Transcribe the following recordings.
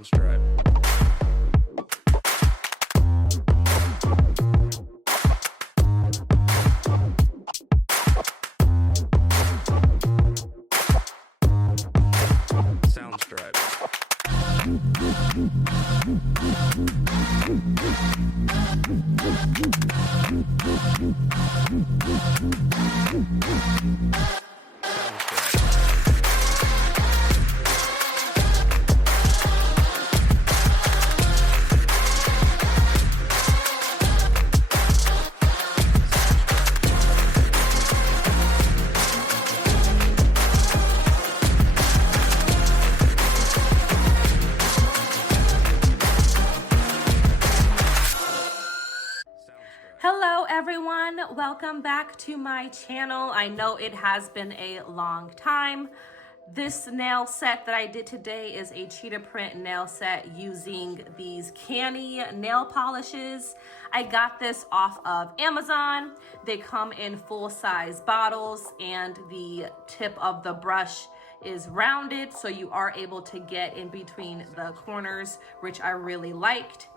Soundstripe. Soundstripe. Hello everyone, welcome back to my channel. I know it has been a long time. This nail set that I did today is a cheetah print nail set using these CANNI nail polishes. I got this off of Amazon. They come in full-size bottles and the tip of the brush is rounded, so you are able to get in between the corners, which I really liked.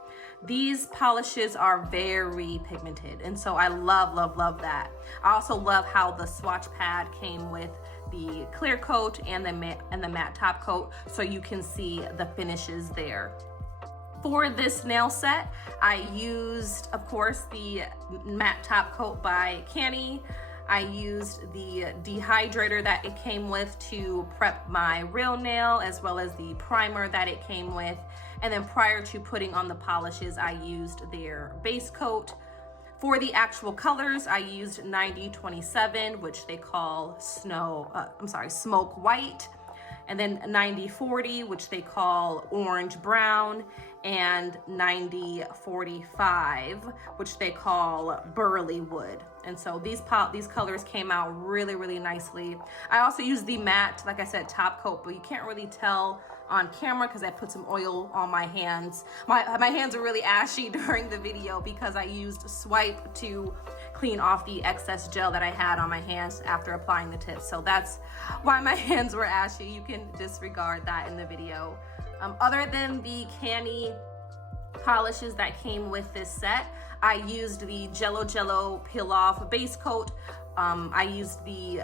These polishes are very pigmented, and so I love that. I also love how the swatch pad came with the clear coat and the matte top coat, so you can see the finishes there. For this nail set, I used, of course, the matte top coat by CANNI. I used the dehydrator that it came with to prep my real nail, as well as the primer that it came with. And then prior to putting on the polishes, I used their base coat. For the actual colors, I used 90-27, which they call smoke white, and then 90-40, which they call orange brown, and 90-45, which they call burly wood. And so these colors came out really nicely. I also used the matte, like I said, top coat, but you can't really tell on camera because I put some oil on my hands. My hands are really ashy during the video because I used Swipe to clean off the excess gel that I had on my hands after applying the tips. So that's why my hands were ashy. You can disregard that in the video. Other than the CANNI polishes that came with this set, I used the Jello peel off base coat. I used the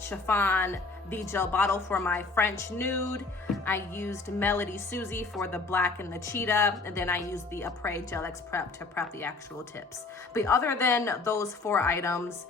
chiffon gel bottle for my French nude. I used Melody Susie for the black and the cheetah, and then I used the Après Gel X Prep to prep the actual tips. But other than those 4 items,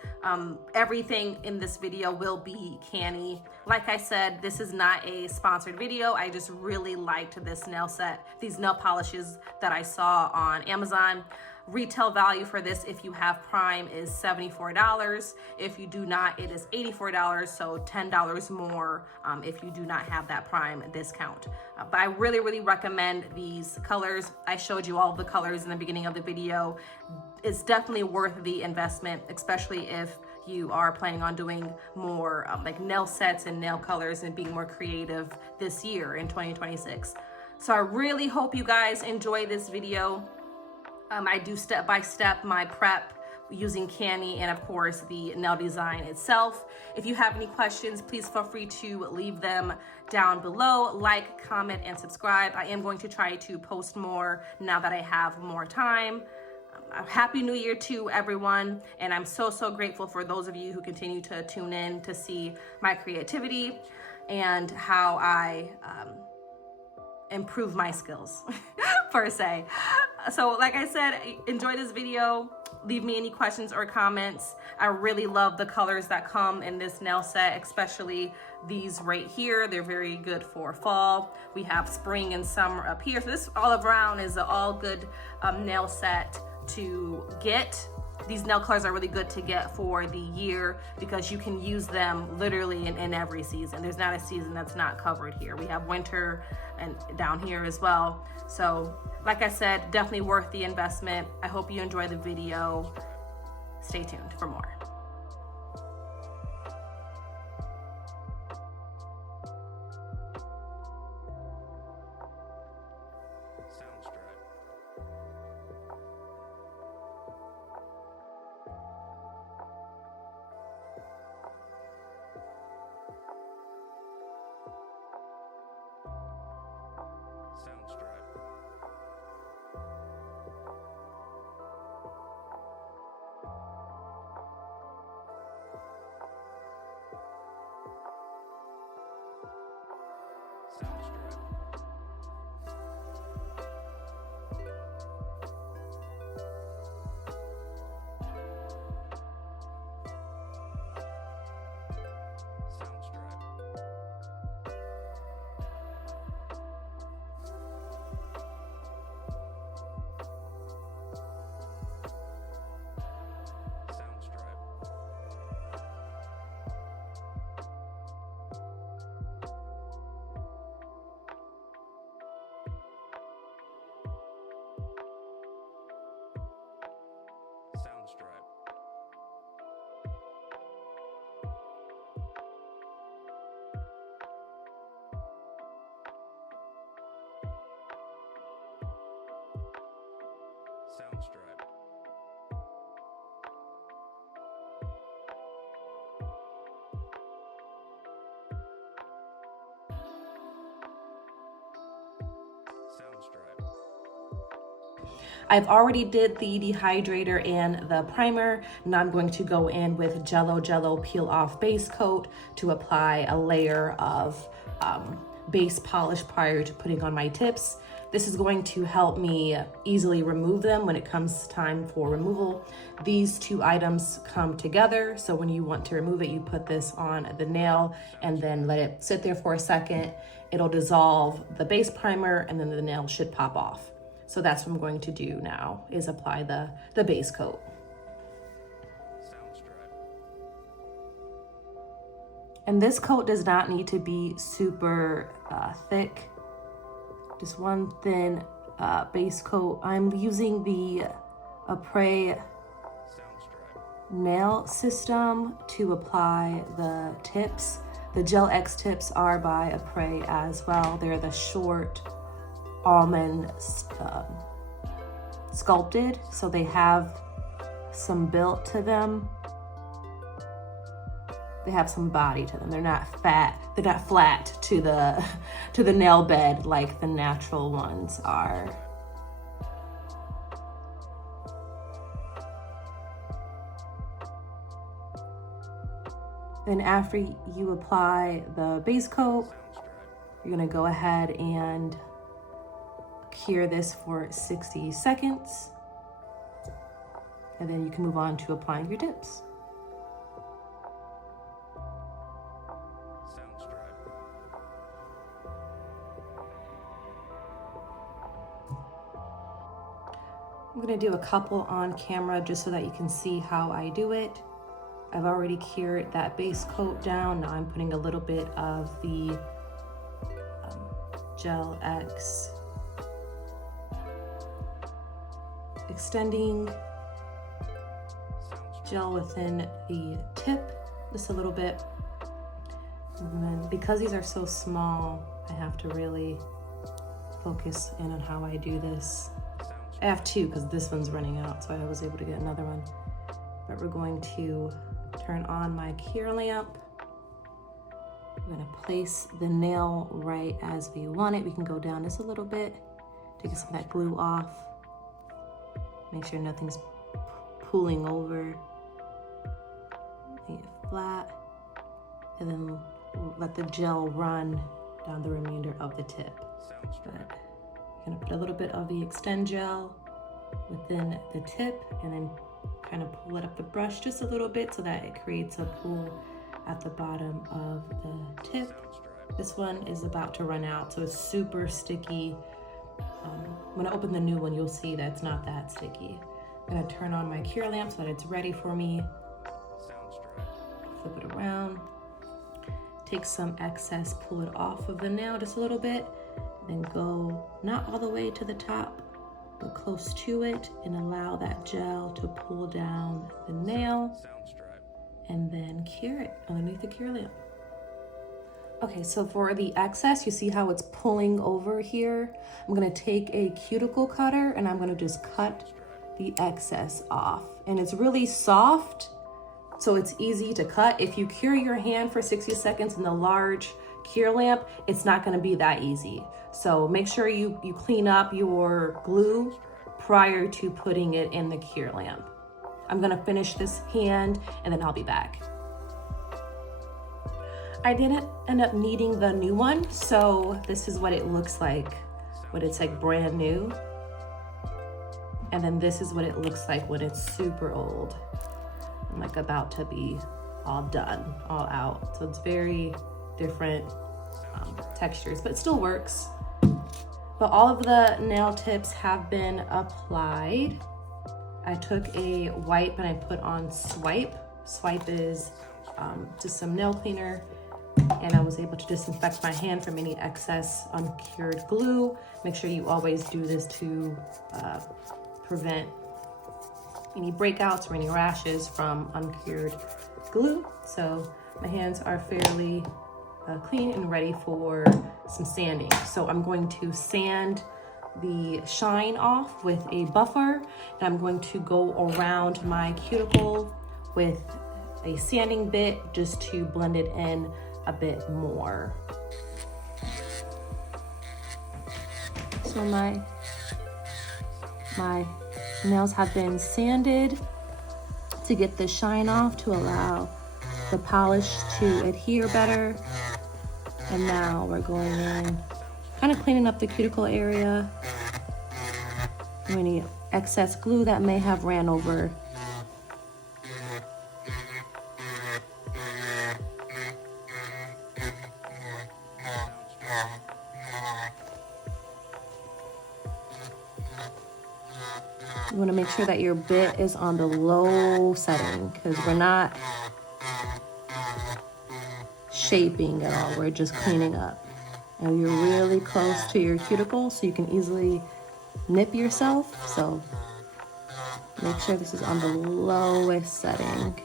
everything in this video will be CANNI. Like I said, this is not a sponsored video. I just really liked this nail set, these nail polishes that I saw on Amazon. Retail value for this, if you have Prime, is $74. If you do not, it is $84, so $10 more if you do not have that Prime discount. But I really recommend these colors. I showed you all of the colors in the beginning of the video. It's definitely worth the investment, especially if you are planning on doing more like nail sets and nail colors and being more creative this year in 2026. So I really hope you guys enjoy this video. I do step by step my prep using CANNI and of course the nail design itself. If you have any questions, please feel free to leave them down below. Like, comment, and subscribe. I am going to try to post more now that I have more time. Happy New Year to everyone, and I'm so grateful for those of you who continue to tune in to see my creativity and how I improve my skills per se. So like I said, enjoy this video. Leave me any questions or comments. I really love the colors that come in this nail set, especially these right here. They're very good for fall. We have spring and summer up here. So this olive brown is an all good nail set to get. These nail colors are really good to get for the year because you can use them literally in every season. There's not a season that's not covered here. We have winter and down here as well. So like I said, definitely worth the investment. I hope you enjoy the video. Stay tuned for more. Soundstripe. I've already did the dehydrator and the primer. Now I'm going to go in with Jello Peel Off Base Coat to apply a layer of base polish prior to putting on my tips. This is going to help me easily remove them when it comes time for removal. These two items come together, so when you want to remove it, you put this on the nail and then let it sit there for a second. It'll dissolve the base primer and then the nail should pop off. So that's what I'm going to do now, is apply the base coat. And this coat does not need to be super thick. Just one thin base coat. I'm using the Apres nail system to apply the tips. The Gel X tips are by Apres as well. They're the short almond sculpted, so they have some built to them. They have some body to them. They're not fat. They're not flat to the nail bed like the natural ones are. Then after you apply the base coat, you're gonna go ahead and cure this for 60 seconds. And then you can move on to applying your tips. I'm gonna do a couple on camera just so that you can see how I do it. I've already cured that base coat down. Now I'm putting a little bit of the Gel X extending gel within the tip, just a little bit. And then because these are so small, I have to really focus in on how I do this. I have two because this one's running out, so I was able to get another one. But we're going to turn on my cure lamp. I'm gonna place the nail right as we want it. We can go down just a little bit, take some of that glue off. Make sure nothing's pulling over. Lay it flat, and then let the gel run down the remainder of the tip. Good. You're gonna put a little bit of the Extend gel within the tip and then kind of pull it up the brush just a little bit so that it creates a pull at the bottom of the tip. This one is about to run out, so it's super sticky. When I open the new one, you'll see that it's not that sticky. I'm gonna turn on my cure lamp so that it's ready for me. Flip it around. Take some excess, pull it off of the nail just a little bit, then go not all the way to the top, but close to it, and allow that gel to pull down the nail, and then cure it underneath the cure lamp. Okay, so for the excess, you see how it's pulling over here? I'm gonna take a cuticle cutter and I'm gonna just cut the excess off. And it's really soft, so it's easy to cut. If you cure your hand for 60 seconds in the large cure lamp, it's not gonna be that easy. So make sure you clean up your glue prior to putting it in the cure lamp. I'm gonna finish this hand and then I'll be back. I didn't end up needing the new one, so this is what it looks like when it's like brand new. And then this is what it looks like when it's super old. I'm like about to be all done, all out. So it's very different textures, but it still works. But all of the nail tips have been applied. I took a wipe and I put on Swipe. Swipe is just some nail cleaner, and I was able to disinfect my hand from any excess uncured glue. Make sure you always do this to prevent any breakouts or any rashes from uncured glue. So my hands are fairly clean and ready for some sanding. So I'm going to sand the shine off with a buffer, and I'm going to go around my cuticle with a sanding bit just to blend it in a bit more. So my My nails have been sanded to get the shine off, to allow the polish to adhere better. And now we're going in, kind of cleaning up the cuticle area. Any excess glue that may have ran over. You want to make sure that your bit is on the low setting, because we're not shaping at all, we're just cleaning up. And you're really close to your cuticle, so you can easily nip yourself. So make sure this is on the lowest setting.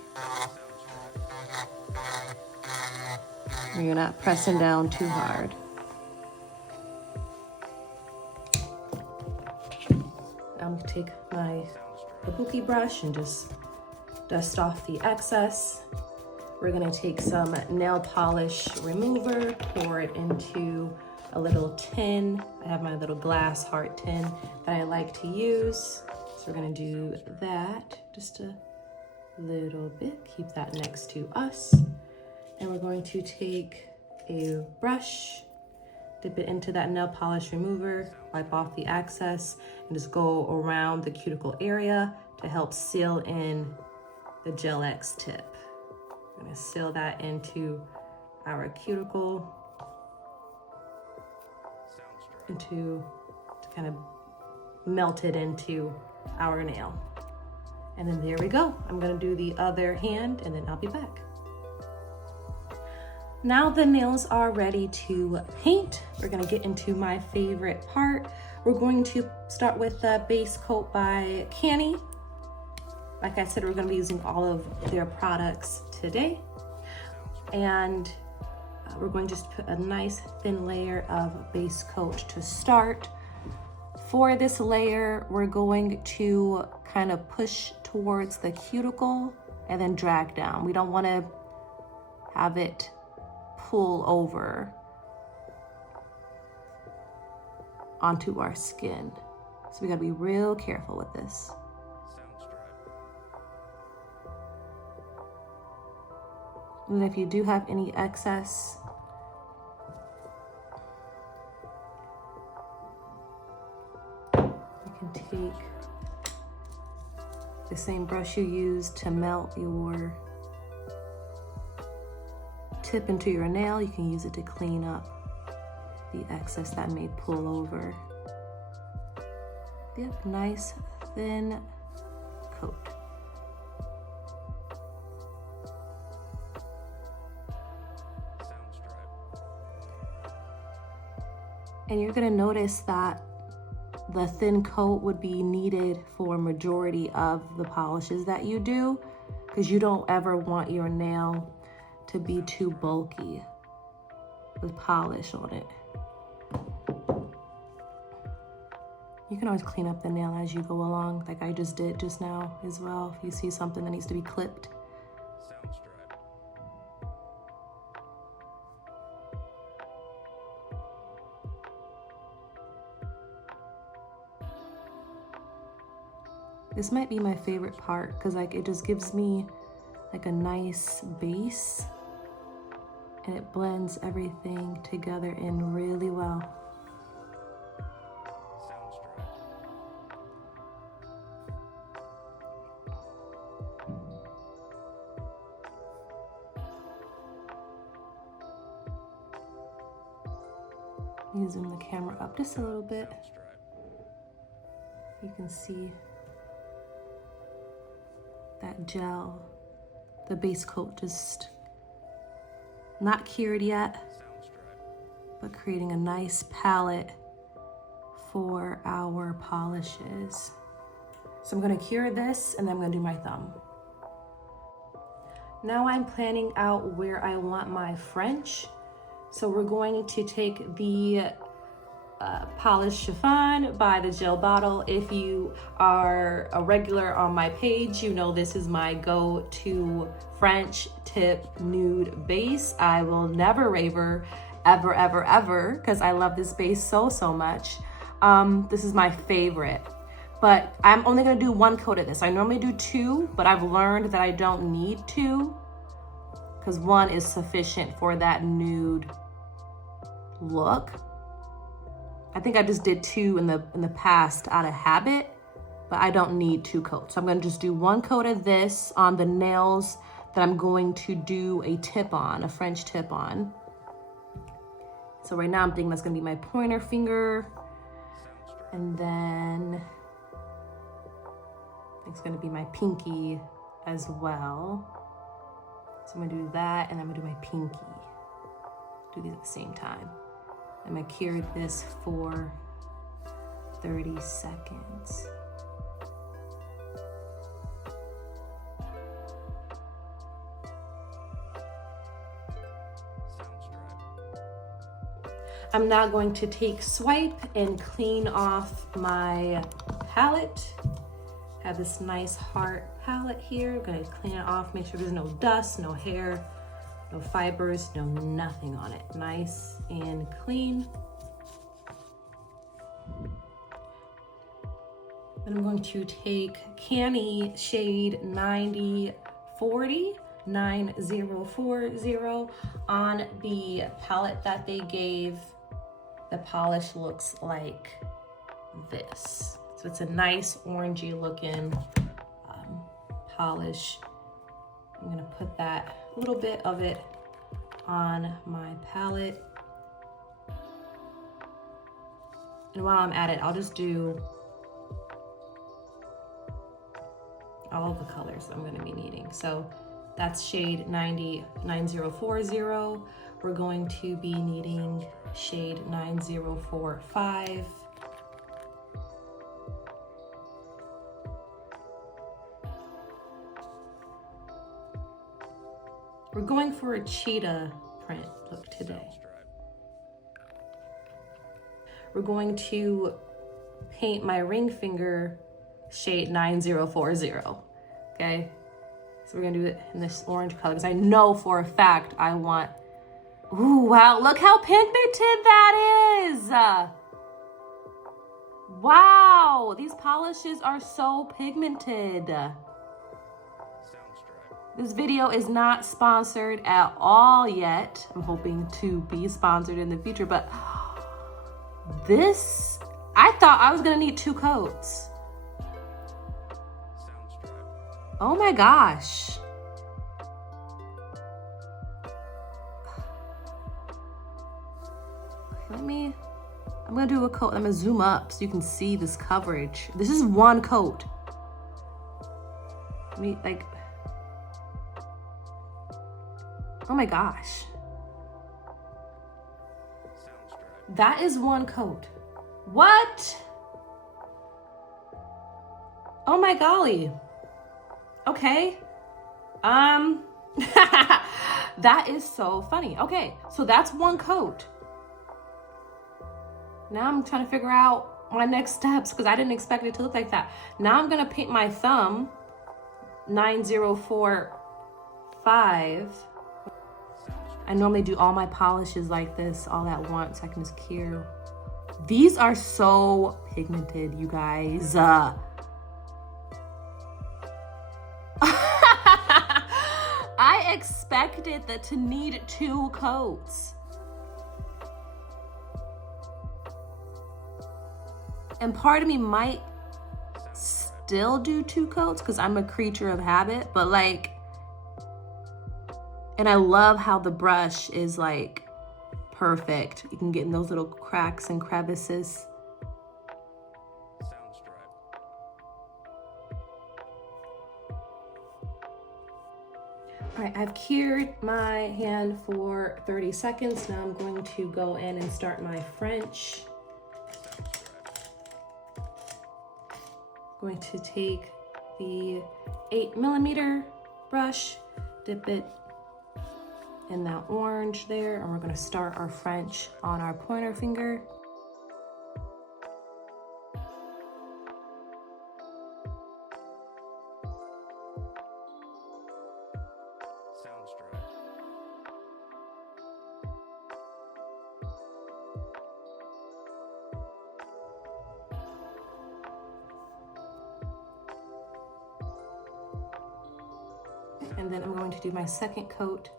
And you're not pressing down too hard. I'm gonna take my kabuki brush and just dust off the excess. We're gonna take some nail polish remover, pour it into a little tin. I have my little glass heart tin that I like to use. So we're gonna do that, just a little bit. Keep that next to us. And we're going to take a brush, dip it into that nail polish remover, wipe off the excess, and just go around the cuticle area to help seal in the Gel X tip. I'm gonna seal that into our cuticle, to kind of melt it into our nail. And then there we go. I'm gonna do the other hand and then I'll be back. Now the nails are ready to paint. We're gonna get into my favorite part. We're going to start with the base coat by CANNI. Like I said, we're gonna be using all of their products today. And we're going to just put a nice thin layer of base coat to start. For this layer, we're going to kind of push towards the cuticle and then drag down. We don't want to have it pull over onto our skin. So we gotta be real careful with this. And if you do have any excess, you can take the same brush you used to melt your tip into your nail. You can use it to clean up the excess that may pull over. Yep, nice thin coat. And you're gonna notice that the thin coat would be needed for majority of the polishes that you do, because you don't ever want your nail to be too bulky with polish on it. You can always clean up the nail as you go along, like I just did just now as well. If you see something that needs to be clipped. This might be my favorite part because like it just gives me like a nice base and it blends everything together in really well. Let me zoom the camera up just a little bit. You can see that gel, the base coat just not cured yet, but creating a nice palette for our polishes. So I'm gonna cure this and then I'm gonna do my thumb. Now I'm planning out where I want my French. So we're going to take the polished chiffon by the gel bottle. If you are a regular on my page, you know this is my go-to French tip nude base. I will never waver, ever, ever, ever, because I love this base so much. This is my favorite. but I'm only gonna do 1 coat of this. I normally do 2, but I've learned that I don't need 2 because 1 is sufficient for that nude look. I think I just did 2 in the past out of habit, but I don't need 2 coats. So I'm gonna just do 1 coat of this on the nails that I'm going to do a tip on, a French tip on. So right now I'm thinking that's gonna be my pointer finger, and then it's gonna be my pinky as well. So I'm gonna do that, and I'm gonna do my pinky. Do these at the same time. I'm gonna cure this for 30 seconds. I'm now going to take swipe and clean off my palette. I have this nice heart palette here. I'm gonna clean it off, make sure there's no dust, no hair, no fibers, no nothing on it. Nice and clean. Then I'm going to take CANNI shade 9040 on the palette that they gave. The polish looks like this. So it's a nice orangey looking polish. I'm gonna put that, a little bit of it on my palette. And while I'm at it, I'll just do all of the colors I'm gonna be needing. So that's shade 9040. We're going to be needing shade 9045. We're going for a cheetah print look today. We're going to paint my ring finger shade 9040, okay? So we're gonna do it in this orange color because I know for a fact I want, ooh, wow, look how pigmented that is. Wow, these polishes are so pigmented. This video is not sponsored at all yet. I'm hoping to be sponsored in the future, but this, I thought I was gonna need 2 coats. Oh my gosh. I'm gonna do a coat. I'm gonna zoom up so you can see this coverage. This is 1 coat. Oh my gosh. That is 1 coat. What? Oh my golly. Okay. That is so funny. Okay, so that's 1 coat. Now I'm trying to figure out my next steps because I didn't expect it to look like that. Now I'm gonna paint my thumb 9045. I normally do all my polishes like this all at once. I can just cure. These are so pigmented, you guys. I expected that to need 2 coats. And part of me might still do 2 coats because I'm a creature of habit, but like, and I love how the brush is like perfect. You can get in those little cracks and crevices. All right, I've cured my hand for 30 seconds. Now I'm going to go in and start my French. I'm going to take the 8mm brush, dip it in that orange there, and we're gonna start our French on our pointer finger. And then I'm going to do my second coat.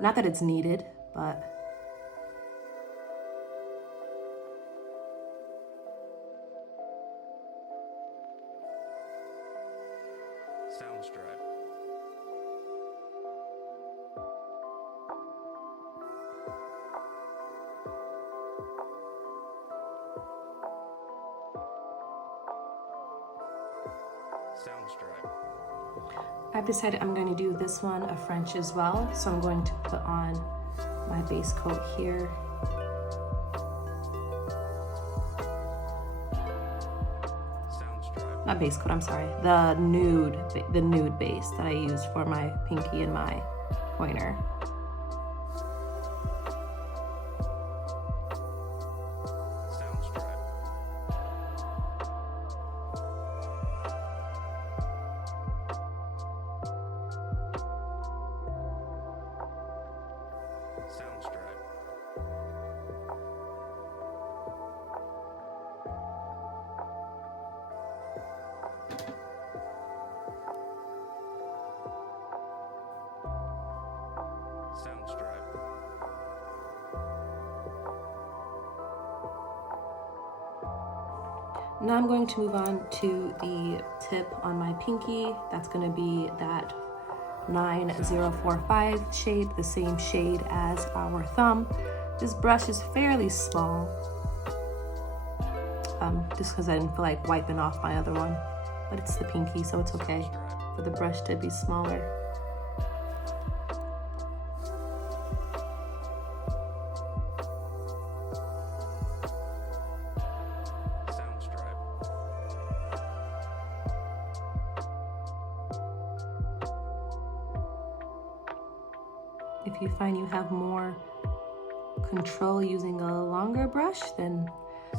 Not that it's needed, but I've decided I'm going to do this one a French as well. So I'm going to put on my base coat here. Not base coat, I'm sorry. The nude base that I used for my pinky and my pointer. Now I'm going to move on to the tip on my pinky. That's going to be that 9045 shade, the same shade as our thumb. This brush is fairly small, just because I didn't feel like wiping off my other one, but it's the pinky, so it's okay for the brush to be smaller. If you find you have more control using a longer brush, then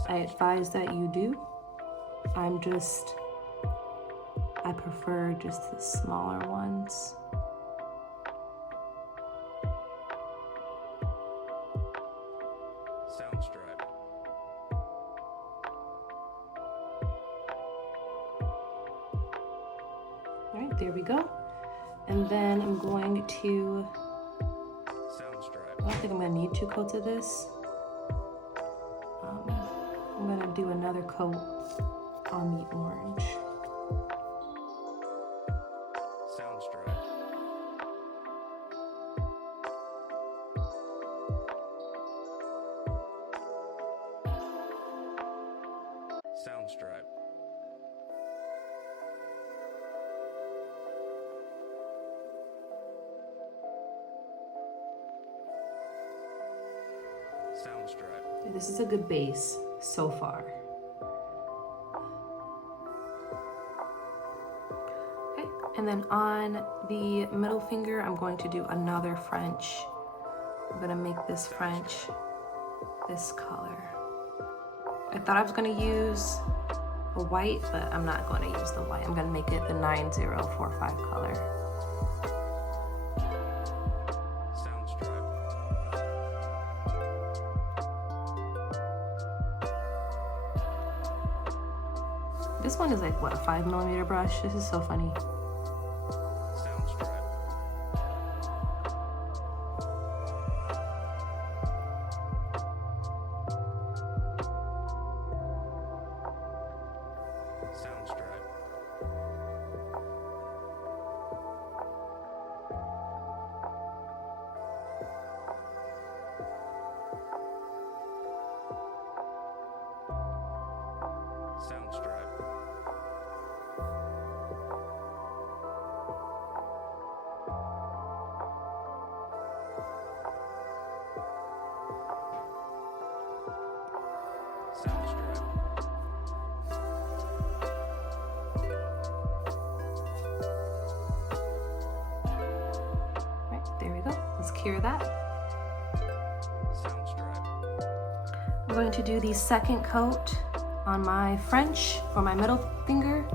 I advise that you do. I prefer just the smaller ones. All right, there we go. And then I'm going to, I don't think I'm gonna need 2 coats of this. I'm gonna do another coat on the orange. This is a good base so far. Okay, and then on the middle finger, I'm going to do another French. I'm gonna make this French this color. I thought I was gonna use a white, but I'm not going to use the white. I'm gonna make it the 9045 color. This one is like, what, a 5mm brush? This is so funny. Cure that. I'm going to do the second coat on my French for my middle finger.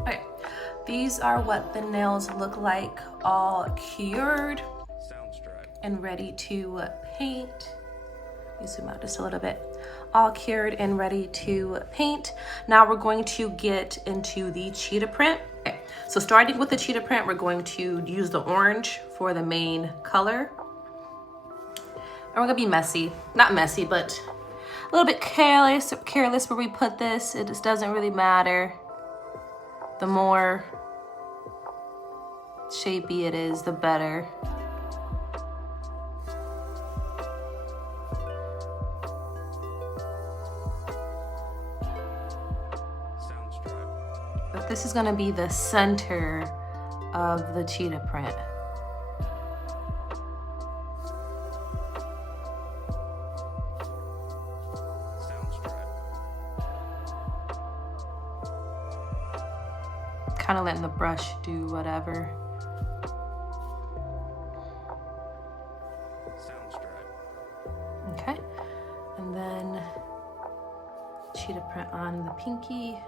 Okay, these are what the nails look like, all cured and ready to paint. Let me zoom out just a little bit. All cured and ready to paint. Now we're going to get into the cheetah print. Okay, so starting with the cheetah print, we're going to use the orange for the main color. And we're gonna be messy, not messy, but a little bit careless where we put this. It just doesn't really matter. The more shapy it is, the better. But this is gonna be the center of the cheetah print. Kind of letting the brush do whatever. Okay, and then cheetah print on the pinky.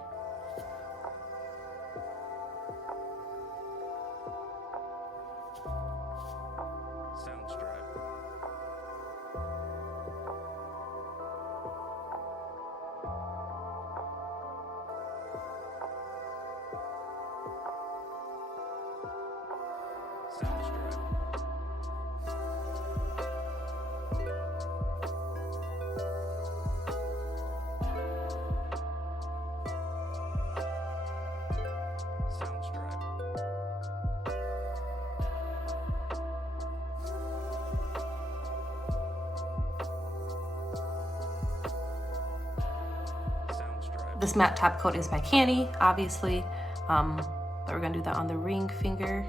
This matte top coat is by CANNI, obviously, but we're gonna do that on the ring finger.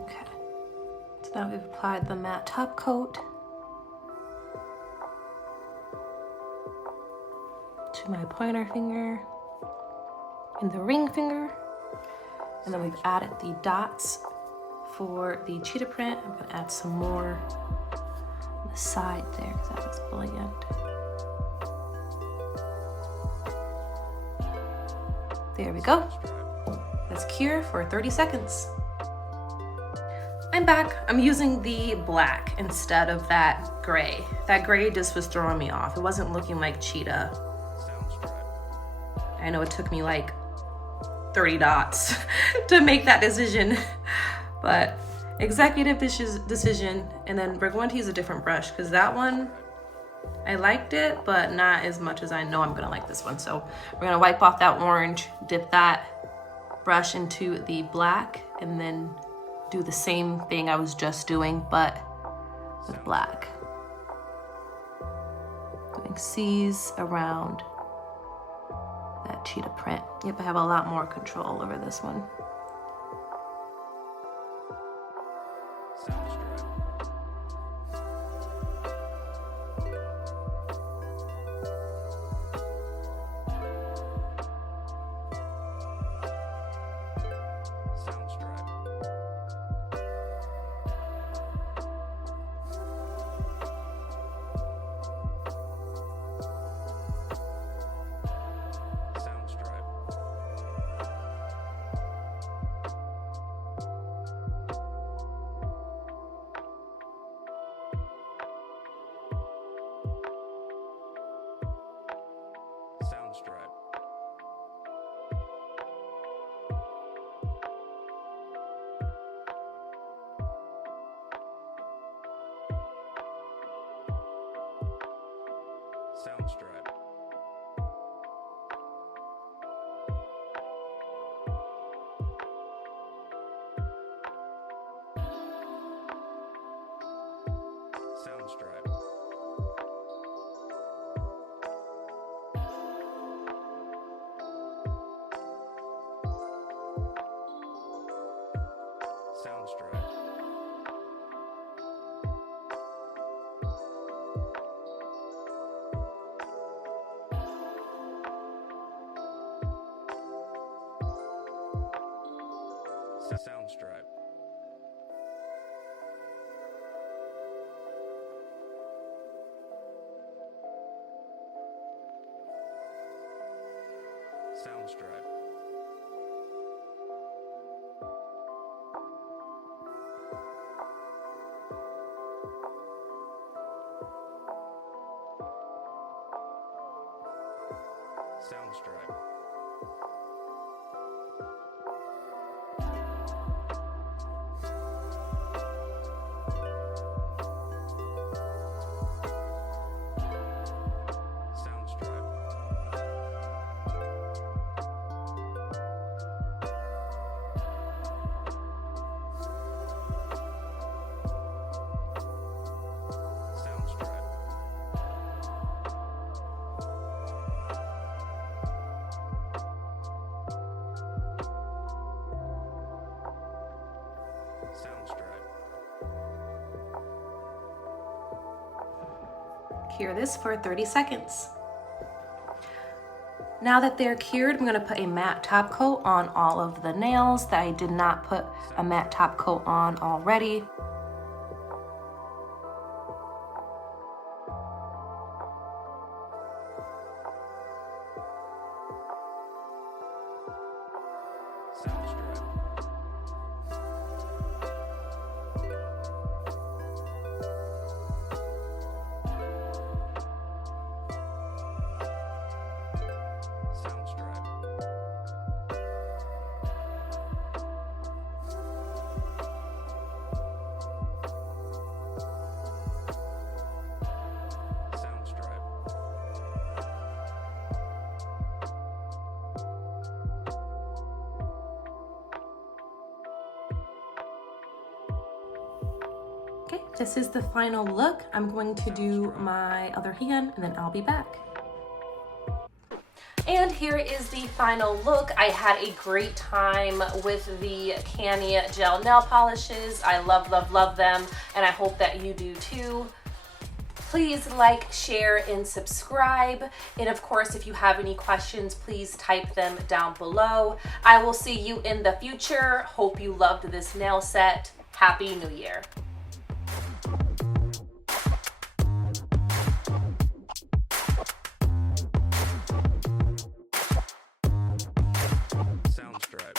Okay, so now we've applied the matte top coat to my pointer finger and the ring finger, and then we've added the dots for the cheetah print. I'm gonna add some more on the side there because that looks brilliant. There we go. Let's cure for 30 seconds. I'm back. I'm using the black instead of that gray. That gray just was throwing me off. It wasn't looking like cheetah. I know it took me like 30 dots to make that decision, but executive decision. And then we're going to use a different brush because that one, I liked it, but not as much as I know I'm gonna like this one. So we're gonna wipe off that orange, dip that brush into the black, and then do the same thing I was just doing, but with black. Doing C's around that cheetah print. Yep, I have a lot more control over this one. Soundstripe. Soundstripe. Soundstripe. Soundstripe. Soundstripe. Soundstripe. Cure this for 30 seconds. Now that they're cured, I'm gonna put a matte top coat on all of the nails that I did not put a matte top coat on already. Okay, this is the final look. I'm going to do my other hand and then I'll be back. And here is the final look. I had a great time with the CANNI gel nail polishes. I love, love, love them, and I hope that you do too. Please like, share, and subscribe. And of course, if you have any questions, please type them down below. I will see you in the future. Hope you loved this nail set. Happy New Year. Soundstripe.